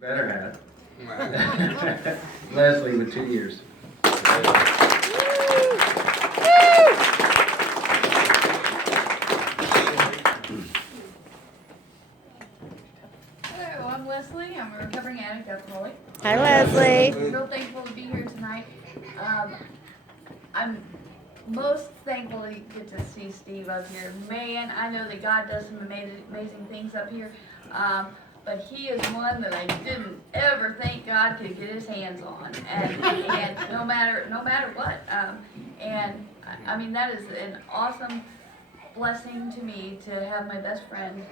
Better hat. Leslie with 2 years. Hello, I'm Leslie. I'm a recovering addict alcoholic. Hi, Leslie. I'm real thankful to be here tonight. I'm most thankful to get to see Steve up here. Man, I know that God does some amazing things up here, but he is one that I didn't ever think God could get his hands on, and no matter what. And I mean, that is an awesome blessing to me to have my best friend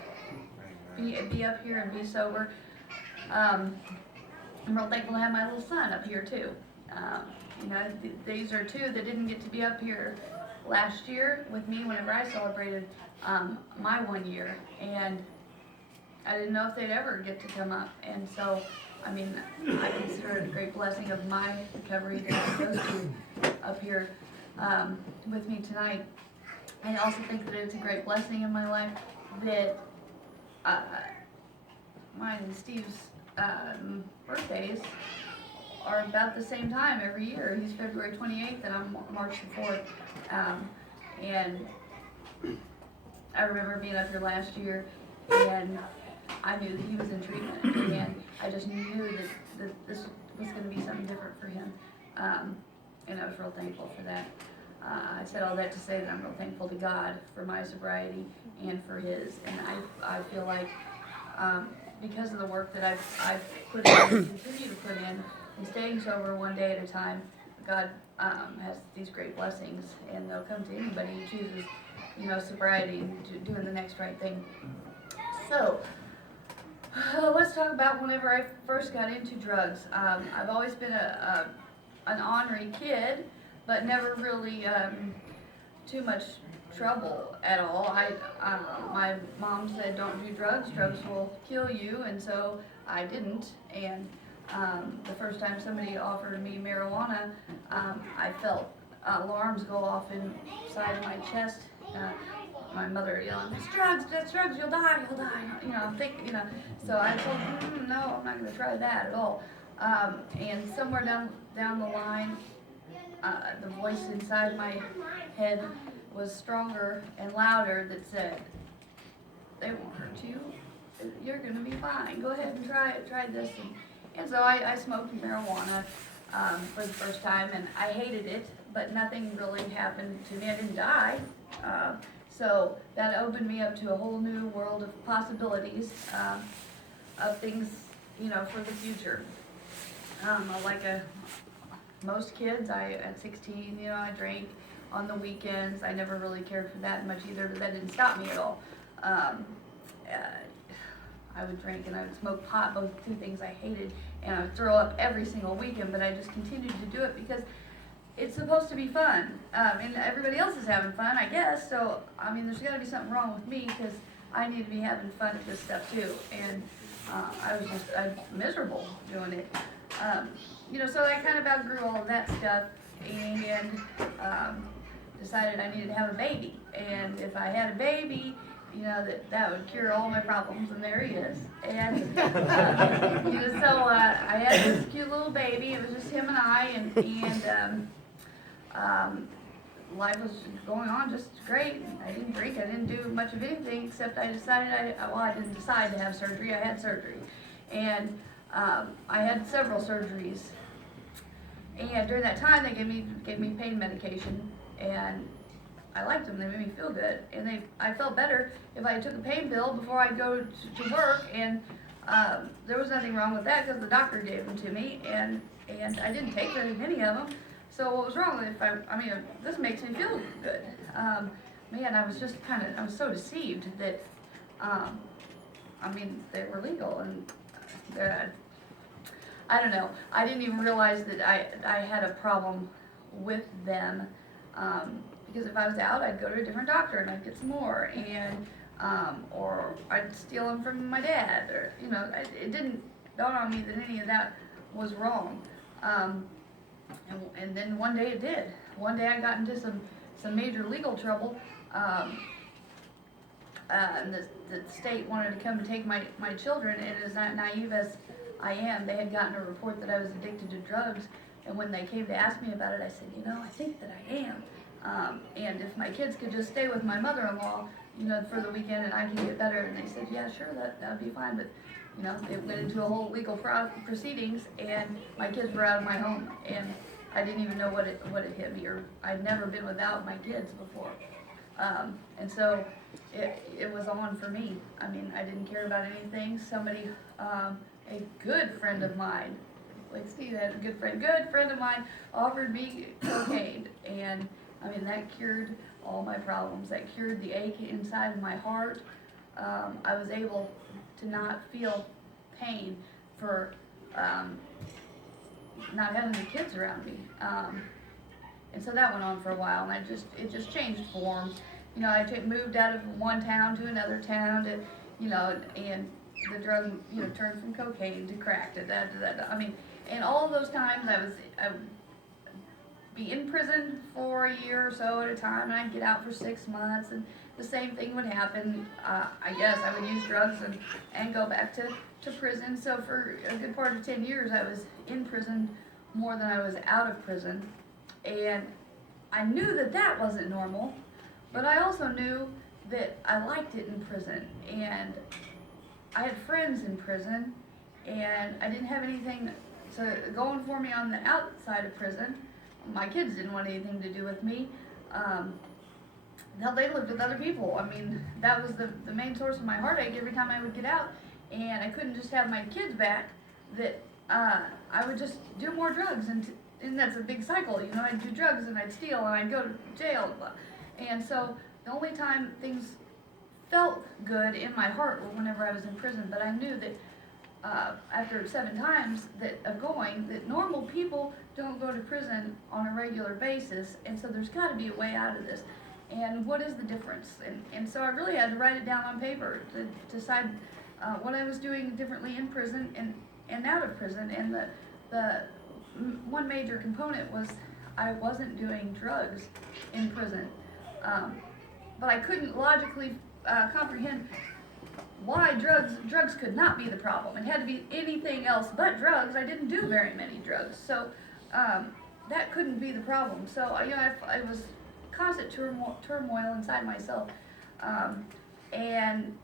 be up here and be sober. I'm real thankful to have my little son up here too. You know, these are two that didn't get to be up here last year with me whenever I celebrated my 1 year, and I didn't know if they'd ever get to come up. And so, I mean, I consider it a great blessing of my recovery to have those two up here with me tonight. I also think that it's a great blessing in my life that mine and Steve's birthdays are about the same time every year. He's February 28th and I'm March the 4th. And I remember being up here last year and I knew that he was in treatment, and I just knew that this was going to be something different for him. And I was real thankful for that. I said all that to say that I'm real thankful to God for my sobriety and for his. And I feel like because of the work that I've put in and continue to put in staying sober one day at a time, God has these great blessings, and they'll come to anybody who chooses, you know, sobriety and doing the next right thing. So, let's talk about whenever I first got into drugs. I've always been an ornery kid, but never really too much trouble at all. My mom said, "Don't do drugs. Drugs will kill you," and so I didn't. And the first time somebody offered me marijuana, I felt alarms go off inside of my chest. My mother yelling, "That's drugs, you'll die. You know, I'm thinking, you know." So I told her, "No, I'm not going to try that at all." And somewhere down the line, the voice inside my head was stronger and louder that said, "They won't hurt you. You're going to be fine. Go ahead and try this." And so I smoked marijuana for the first time, and I hated it, but nothing really happened to me. I didn't die. So that opened me up to a whole new world of possibilities of things, you know, for the future. Like most kids, at 16, you know, I drank on the weekends. I never really cared for that much either, but that didn't stop me at all. I would drink and I would smoke pot, both two things I hated, and I would throw up every single weekend, but I just continued to do it because it's supposed to be fun, and everybody else is having fun, I guess. So, I mean, there's got to be something wrong with me because I need to be having fun at this stuff too. And I was miserable doing it. You know, so I kind of outgrew all of that stuff and decided I needed to have a baby. And if I had a baby, you know, that would cure all my problems, and there he is. And you know, so I had this cute little baby. It was just him and I, and life was going on just great. I didn't drink. I didn't do much of anything except I decided I didn't decide to have surgery. I had surgery, and I had several surgeries. And during that time, they gave me pain medication, and I liked them. They made me feel good, and I felt better if I took a pain pill before I go to work. And there was nothing wrong with that because the doctor gave them to me, and I didn't take very many of them. So what was wrong? I mean, this makes me feel good. Man, I was just I was so deceived that, I mean, they were legal, and I don't know. I didn't even realize that I had a problem with them, because if I was out, I'd go to a different doctor and I'd get some more, and or I'd steal them from my dad, or, you know, it didn't dawn on me that any of that was wrong. And then one day it did. One day I got into some major legal trouble, and the state wanted to come and take my children, and as naive as I am. They had gotten a report that I was addicted to drugs, and when they came to ask me about it, I said, I think that I am. And if my kids could just stay with my mother-in-law, for the weekend and I can get better. And they said, yeah, sure, that would be fine. But, it went into a whole legal proceedings, and my kids were out of my home, and I didn't even know what it hit me, or I'd never been without my kids before. And so it was on for me. I mean, I didn't care about anything. Somebody, a good friend of mine, like Steve had a good friend of mine, offered me cocaine, and I mean, that cured all my problems. That cured the ache inside of my heart. I was able to not feel pain for not having the kids around me. And so that went on for a while, and it just changed forms. I moved out of one town to another town to, and the drug, turned from cocaine to crack to that. I mean, and all of those times I would be in prison for a year or so at a time, and I'd get out for 6 months, and the same thing would happen. I guess I would use drugs and go back to prison. So for a good part of 10 years, I was in prison more than I was out of prison. And I knew that wasn't normal, but I also knew that I liked it in prison. And I had friends in prison, and I didn't have anything going for me on the outside of prison. My kids didn't want anything to do with me. Now they lived with other people. I mean, that was the main source of my heartache every time I would get out, and I couldn't just have my kids back. That I would just do more drugs, and that's a big cycle. I'd do drugs and I'd steal and I'd go to jail, and so the only time things felt good in my heart were whenever I was in prison. But I knew that after 7 times of going, that normal people don't go to prison on a regular basis, and so there's got to be a way out of this. And what is the difference? And so I really had to write it down on paper to decide what I was doing differently in prison and out of prison. And the one major component was I wasn't doing drugs in prison, but I couldn't logically comprehend why drugs could not be the problem. It had to be anything else but drugs. I didn't do very many drugs, so that couldn't be the problem. So I was constant turmoil inside myself, and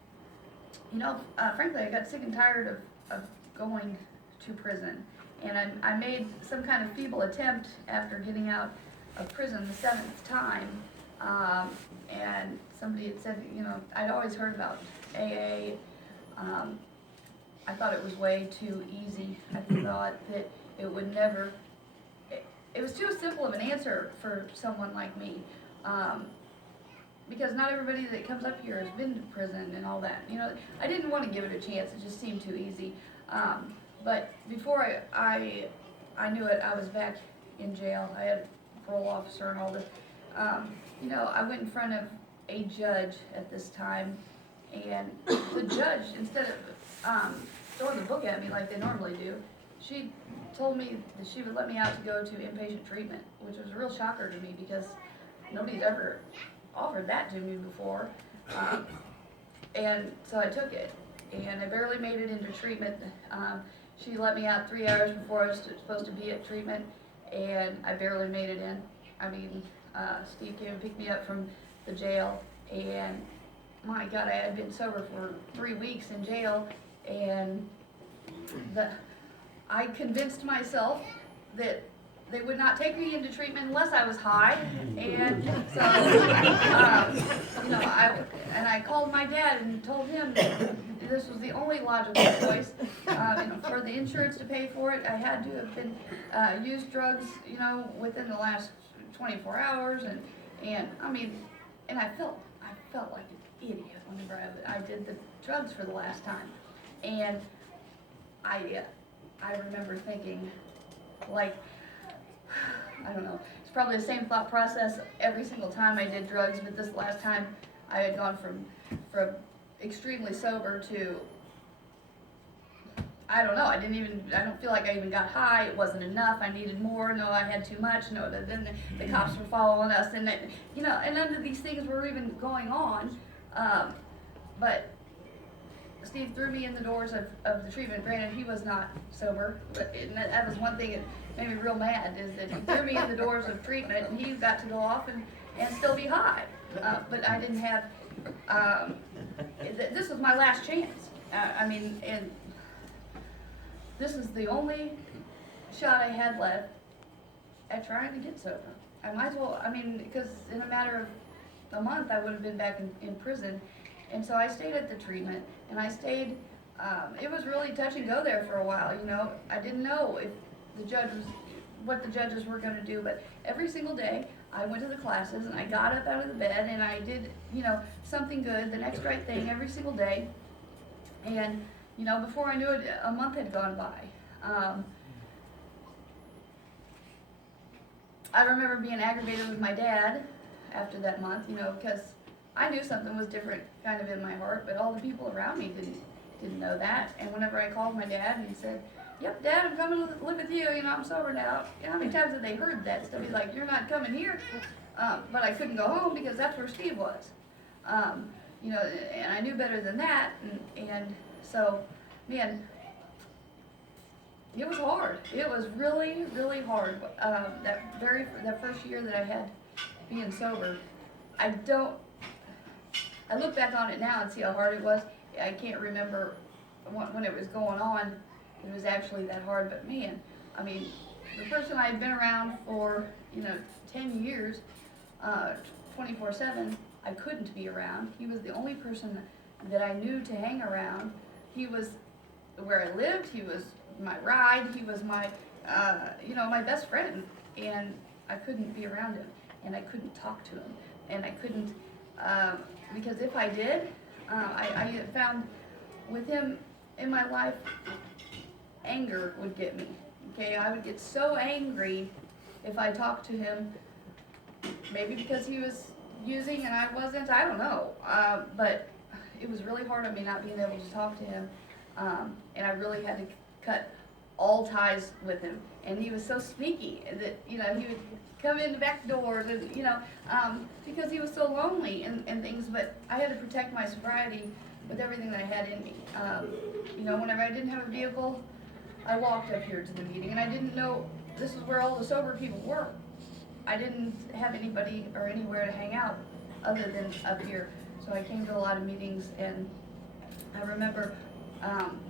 frankly, I got sick and tired of going to prison, and I made some kind of feeble attempt after getting out of prison the 7th time, and somebody had said, I'd always heard about AA. I thought it was way too easy. I thought that it would never. It was too simple of an answer for someone like me. Because not everybody that comes up here has been to prison and all that. I didn't want to give it a chance. It just seemed too easy. But before I knew it, I was back in jail. I had a parole officer and all this. I went in front of a judge at this time, and the judge, instead of throwing the book at me like they normally do, she told me that she would let me out to go to inpatient treatment, which was a real shocker to me because nobody's ever offered that to me before. And so I took it, and I barely made it into treatment. She let me out 3 hours before I was supposed to be at treatment, and I barely made it in. I mean, Steve came and picked me up from the jail, and my God, I had been sober for 3 weeks in jail, and I convinced myself that they would not take me into treatment unless I was high, and so I called my dad and told him that this was the only logical choice. For the insurance to pay for it, I had to have been used drugs, within the last 24 hours, and I felt like an idiot whenever I did the drugs for the last time, and I remember thinking, like, I don't know, it's probably the same thought process every single time I did drugs, but this last time I had gone from extremely sober to, I don't know, I don't feel like I even got high. It wasn't enough. I needed more. No, I had too much. No, then the cops were following us, and none of these things were even going on. But Steve threw me in the doors of the treatment. Granted, he was not sober, but that was one thing that made me real mad, is that he threw me in the doors of treatment, and he got to go off and still be high. But I didn't have, this was my last chance. I mean, and this is the only shot I had left at trying to get sober. I might as well, I mean, because in a matter of a month, I would have been back in prison. And so I stayed at the treatment, and I stayed, it was really touch and go there for a while, you know. I didn't know if what the judges were gonna do, but every single day, I went to the classes, and I got up out of the bed, and I did, you know, something good, the next right thing every single day. And, you know, before I knew it, a month had gone by. I remember being aggravated with my dad after that month, you know, because I knew something was different kind of in my heart, but all the people around me didn't know that. And whenever I called my dad and he said, "Yep, Dad, I'm coming to live with you, you know, I'm sober now." You know how many times have they heard that stuff? He's like, "You're not coming here." But I couldn't go home because that's where Steve was. You know, and I knew better than that, and so, man, it was hard. It was really, really hard. That first year that I had being sober, I look back on it now and see how hard it was. I can't remember when it was going on, it was actually that hard, but man, I mean, the person I had been around for, you know, 10 years, 24/7, I couldn't be around. He was the only person that I knew to hang around. He was where I lived, he was my ride, he was my, you know, my best friend, and I couldn't be around him, and I couldn't talk to him, and I couldn't, because if I did, I found with him in my life, anger would get me, okay? I would get so angry if I talked to him, maybe because he was using and I wasn't, I don't know, but it was really hard on me not being able to talk to him, and I really had to cut all ties with him, and he was so sneaky that, you know, he would come in the back doors and, you know, because he was so lonely and things, but I had to protect my sobriety with everything that I had in me. You know, whenever I didn't have a vehicle, I walked up here to the meeting, and I didn't know this is where all the sober people were. I didn't have anybody or anywhere to hang out other than up here, so I came to a lot of meetings, and I remember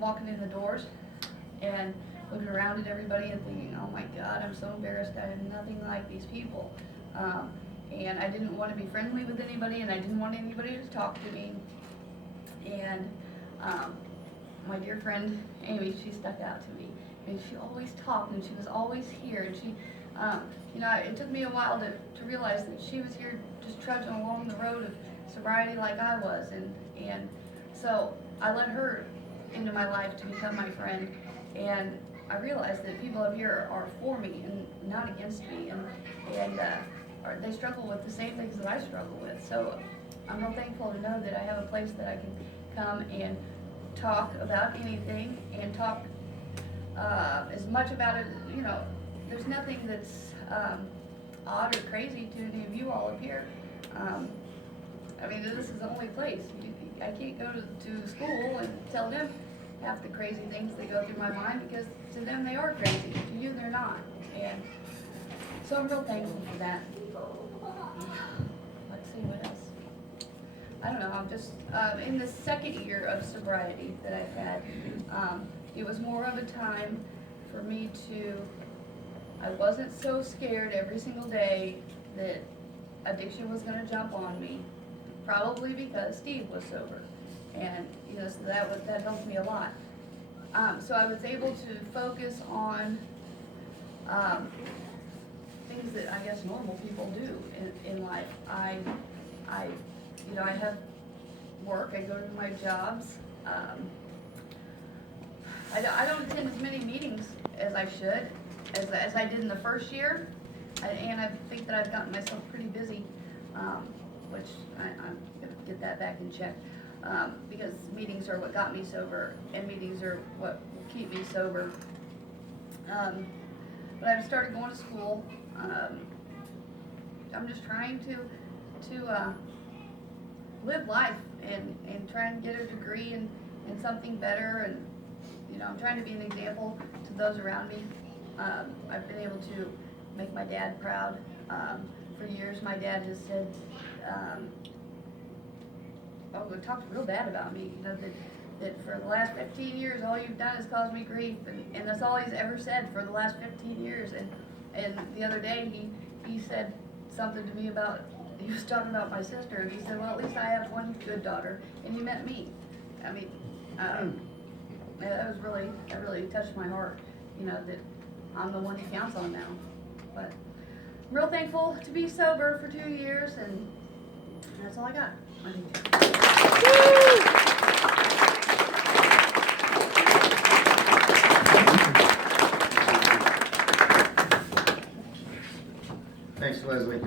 walking in the doors and looking around at everybody and thinking, "Oh my God, I'm so embarrassed. I am nothing like these people." And I didn't want to be friendly with anybody, and I didn't want anybody to talk to me. And my dear friend Amy, she stuck out to me, and she always talked, and she was always here, and she, you know, it took me a while to realize that she was here just trudging along the road of sobriety like I was, and so I let her into my life to become my friend, and I realized that people up here are for me and not against me, and they struggle with the same things that I struggle with. So I'm real thankful to know that I have a place that I can come and talk about anything and talk as much about it. You know, there's nothing that's odd or crazy to any of you all up here. I mean, this is the only place. I can't go to school and tell them half the crazy things that go through my mind, because to them they are crazy. To you, they're not. And so I'm real thankful for that. Let's see what else. I don't know, I'm just, in the second year of sobriety that I've had, it was more of a time for me I wasn't so scared every single day that addiction was gonna jump on me, probably because Steve was sober. And, you know, so that helped me a lot. So I was able to focus on, things that I guess normal people do in life. You know, I have work, I go to my jobs. I don't attend as many meetings as I should, as I did in the first year, and I think that I've gotten myself pretty busy, which I'm gonna get that back in check, because meetings are what got me sober, and meetings are what will keep me sober. But I've started going to school. I'm just trying to live life and try and get a degree in something better, and you know, I'm trying to be an example to those around me. I've been able to make my dad proud. For years, my dad has said, talked real bad about me, you know, that for the last 15 years, all you've done is cause me grief, and that's all he's ever said for the last 15 years. And the other day, he said something to me about, he was talking about my sister, and he said, well, at least I have one good daughter, and he meant me. I mean, that really touched my heart, you know, that I'm the one he counts on now. But I'm real thankful to be sober for 2 years, and that's all I got. Thanks, Leslie.